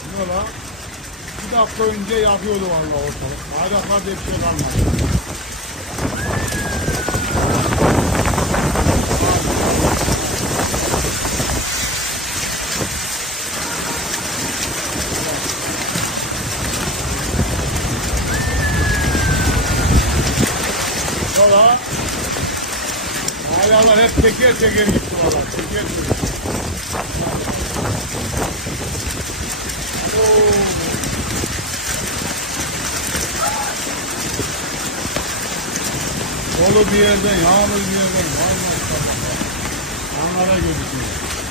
Valla bir dakika önce yapıyordu valla ortalık. Bayraklar diye bir şey kalmadı. Valla Ayağlar hep teker teker gitti valla. Teker teker. Dolu bir yerde, yağmur bir yerde. Vallahi Onlara görüşürüz.